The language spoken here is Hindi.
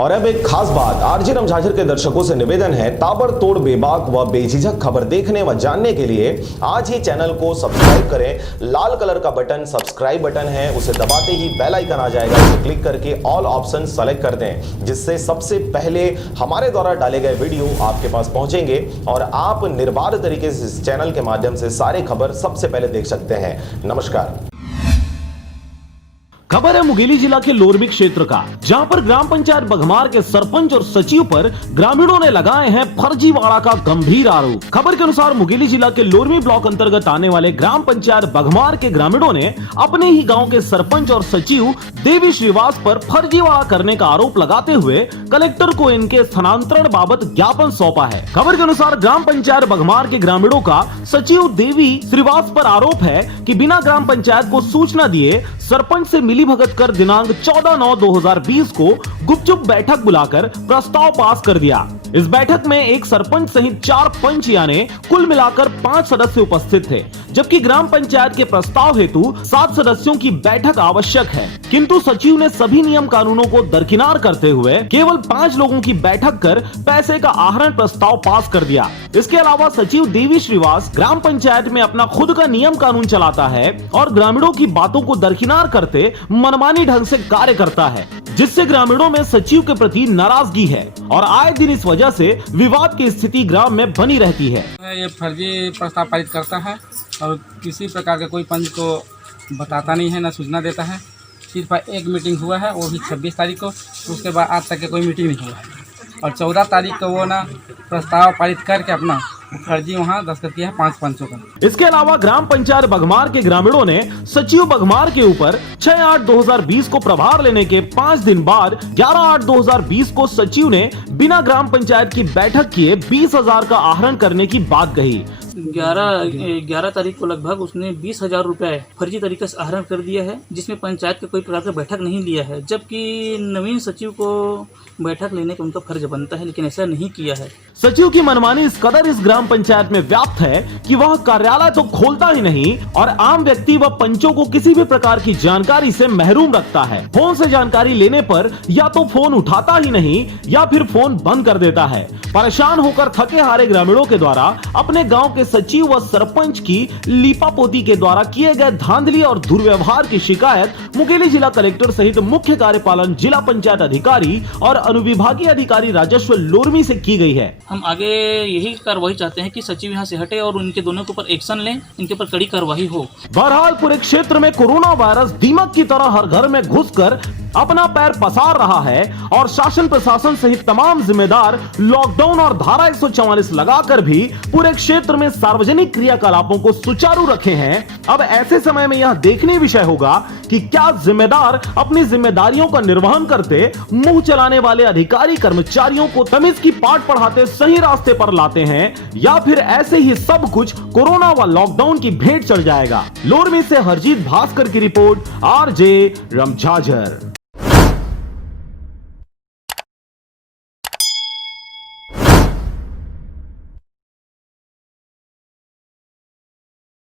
और अब एक खास बात, आरजे रमझाझर के दर्शकों से निवेदन है, ताबड़तोड़ बेबाक व बेझिझक खबर देखने व जानने के लिए आज ही चैनल को सब्सक्राइब करें। लाल कलर का बटन सब्सक्राइब बटन है, उसे दबाते ही बेल आइकन आ जाएगा, उसे क्लिक करके ऑल ऑप्शन सेलेक्ट कर दें, जिससे सबसे पहले हमारे द्वारा डाले गए वीडियो आपके पास पहुंचेंगे और आप निर्बाध तरीके से इस चैनल के माध्यम से सारे खबर सबसे पहले देख सकते हैं। नमस्कार। खबर है मुंगेली जिला के लोरमी क्षेत्र का, जहां पर ग्राम पंचायत बघमार के सरपंच और सचिव पर ग्रामीणों ने लगाए हैं फर्जीवाड़ा का गंभीर आरोप। खबर के अनुसार मुंगेली जिला के लोरमी ब्लॉक अंतर्गत आने वाले ग्राम पंचायत बघमार के ग्रामीणों ने अपने ही गांव के सरपंच और सचिव देवी श्रीवास पर फर्जीवाड़ा करने का आरोप लगाते हुए कलेक्टर को इनके स्थानांतरण बाबत ज्ञापन सौंपा है। खबर के अनुसार ग्राम पंचायत बघमार के ग्रामीणों का सचिव देवी श्रीवास पर आरोप है कि बिना ग्राम पंचायत को सूचना दिए सरपंच से मिली भगत कर दिनांक 14/9/2020 को गुपचुप बैठक बुलाकर प्रस्ताव पास कर दिया। इस बैठक में एक सरपंच सहित 4 पंच यानी कुल मिलाकर 5 सदस्य उपस्थित थे, जबकि ग्राम पंचायत के प्रस्ताव हेतु 7 सदस्यों की बैठक आवश्यक है, किंतु सचिव ने सभी नियम कानूनों को दरकिनार करते हुए केवल 5 लोगों की बैठक कर पैसे का आहरण प्रस्ताव पास कर दिया। इसके अलावा सचिव देवी श्रीवास ग्राम पंचायत में अपना खुद का नियम कानून चलाता है और ग्रामीणों की बातों को दरकिनार करते मनमानी ढंग से कार्य करता है, जिससे ग्रामीणों में सचिव के प्रति नाराजगी है और आए दिन इस वजह से विवाद की स्थिति ग्राम में बनी रहती है। ये फर्जी प्रस्ताव पारित करता है और किसी प्रकार के कोई पंच को बताता नहीं है, ना सूचना देता है। सिर्फ एक मीटिंग हुआ है, वो भी 26 तारीख को, उसके बाद आज तक के कोई मीटिंग नहीं हुआ है। और 14 तारीख को वो ना प्रस्ताव पारित करके अपना फर्जी वहाँ दस्तखत किया है 5 पंचों का। इसके अलावा ग्राम पंचायत बघमार के ग्रामीणों ने सचिव बघमार के ऊपर 6/8/2020 को प्रभार लेने के 5 दिन बाद 11/8/2020 को सचिव ने बिना ग्राम पंचायत की बैठक किए 20,000 का आहरण करने की बात कही। 11 तारीख को लगभग उसने 20,000 रुपए फर्जी तरीके से आहरण कर दिया है, जिसमें पंचायत का कोई प्रकार का बैठक नहीं लिया है, जबकि नवीन सचिव को बैठक लेने का उनका फर्ज बनता है, लेकिन ऐसा नहीं किया है। सचिव की मनमानी इस कदर इस ग्राम पंचायत में व्याप्त है कि वह कार्यालय तो खोलता ही नहीं और आम व्यक्ति व पंचों को किसी भी प्रकार की जानकारी से महरूम रखता है। फोन से जानकारी लेने पर या तो फोन उठाता ही नहीं या फिर फोन बंद कर देता है। परेशान होकर थके हारे ग्रामीणों के द्वारा अपने गाँव के सचिव व सरपंच की लीपापोती के द्वारा किए गए धांधली और दुर्व्यवहार की शिकायत मुंगेली जिला कलेक्टर सहित मुख्य कार्यपालन जिला पंचायत अधिकारी और अनुविभागीय अधिकारी राजस्व लोरमी से की गई है। हम आगे यही कार्रवाई चाहते हैं कि सचिव यहाँ से हटे और उनके दोनों के ऊपर एक्शन लें, इनके ऊपर कड़ी कार्रवाई हो। बहरहाल पूरे क्षेत्र में कोरोना वायरस दीमक की तरह हर घर में घुसकर अपना पैर पसार रहा है और शासन प्रशासन सहित तमाम जिम्मेदार लॉकडाउन और धारा 144 लगाकर भी पूरे क्षेत्र में सार्वजनिक क्रियाकलापों को सुचारू रखे हैं। अब ऐसे समय में यह देखने विषय होगा कि क्या जिम्मेदार अपनी जिम्मेदारियों का निर्वहन करते मुंह चलाने वाले अधिकारी कर्मचारियों को तमीज की पाठ पढ़ाते सही रास्ते पर लाते हैं, या फिर ऐसे ही सब कुछ कोरोना व लॉकडाउन की भेंट चढ़ जाएगा। लोरमी से हरजीत भास्कर की रिपोर्ट, आरजे रमझाझर।